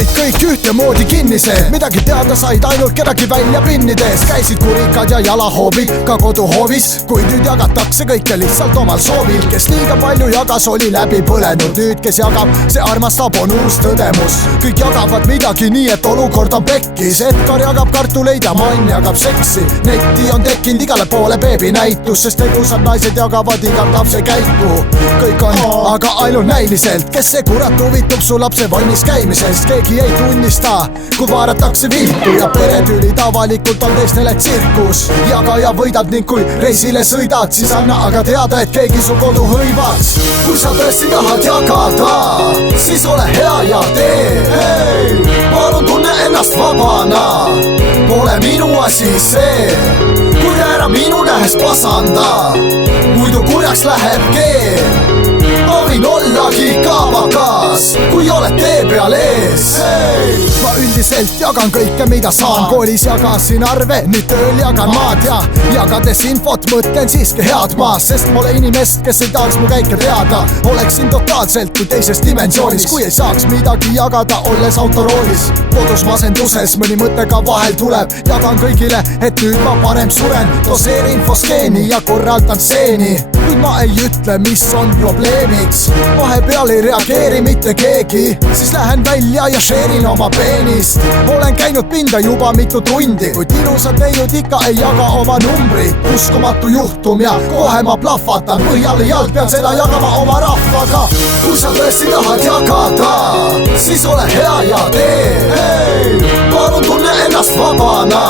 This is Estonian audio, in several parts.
olid kõik ühtemoodi kinnised, midagi teada said ainult kedagi välja pinnides. Käisid kurikad ja jalahoobid ka koduhoovis, kuid nüüd jagatakse kõike lihtsalt omal soovil. Kes liiga palju jagas, oli läbi põlenud, nüüd kes jagab, see armastab, on uus tõdemus. Kõik jagavad midagi nii, et olukord on pekkis. Edgar jagab kartuleid ja Mann jagab seksi. Netti on tekkinud igale poole beebinäitus, sest tegusad naised jagavad igat lapse käiku. Kõik on aga ainult näiliselt, kes see kurat huvitub su lapse vannis käimisest. Keegi ei tunnista, kui vaadatakse viltu ja peretülid avalikult on teistele tsirkus. Jagaja võidab ning kui reisile sõidad, siis anna aga teada, et keegi su kodu hõivaks. Kui sa tõesti tahad jagada, siis ole hea ja tee, hei, palun tunne ennast vabana. Pole minu asi see, kui ära minu nähes pasanda, muidu kurjaks läheb keel. Ma võin ollagi kaabakas, kui oled tee peal ees, hey. Ma üldiselt jagan kõike, mida saan. Koolis jagasin arve, nüüd tööl jagan maad ja jagades infot mõtlen siiski head maas, sest pole inimest, kes ei tahaks mu käike teada. Oleksin totaalselt kui teises dimensioonis, kui ei saaks midagi jagada, olles autoroolis. Kodus masenduses mõni mõte ka vahel tuleb, jagan kõigile, et nüüd ma parem suren. Doseeri infoskeeni ja korraldan stseeni, kuid ma ei ütle, mis on probleemiks. Vahepeal ei reageeri mitte keegi, siis lähen välja ja share'in oma peenist. Olen käinud pinda juba mitu tundi, kuid ilusad neiud ikka ei jaga oma numbrit. Uskumatu juhtum ja kohe ma plahvatan, põhjale jalg pean seda jagama oma rahvaga. Kui sa tõesti tahad jagada, siis ole hea ja tee, hei, palun tunne ennast vabana.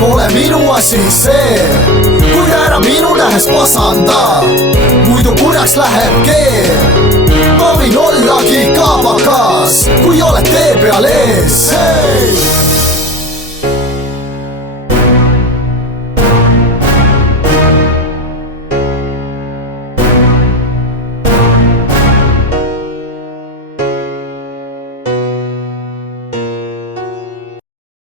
Pole minu asi see, kui ära minu nähes pasanda, muidu kurjaks läheb keel. Ma võin ollagi kaabakas, kui oled tee peal ees, hei.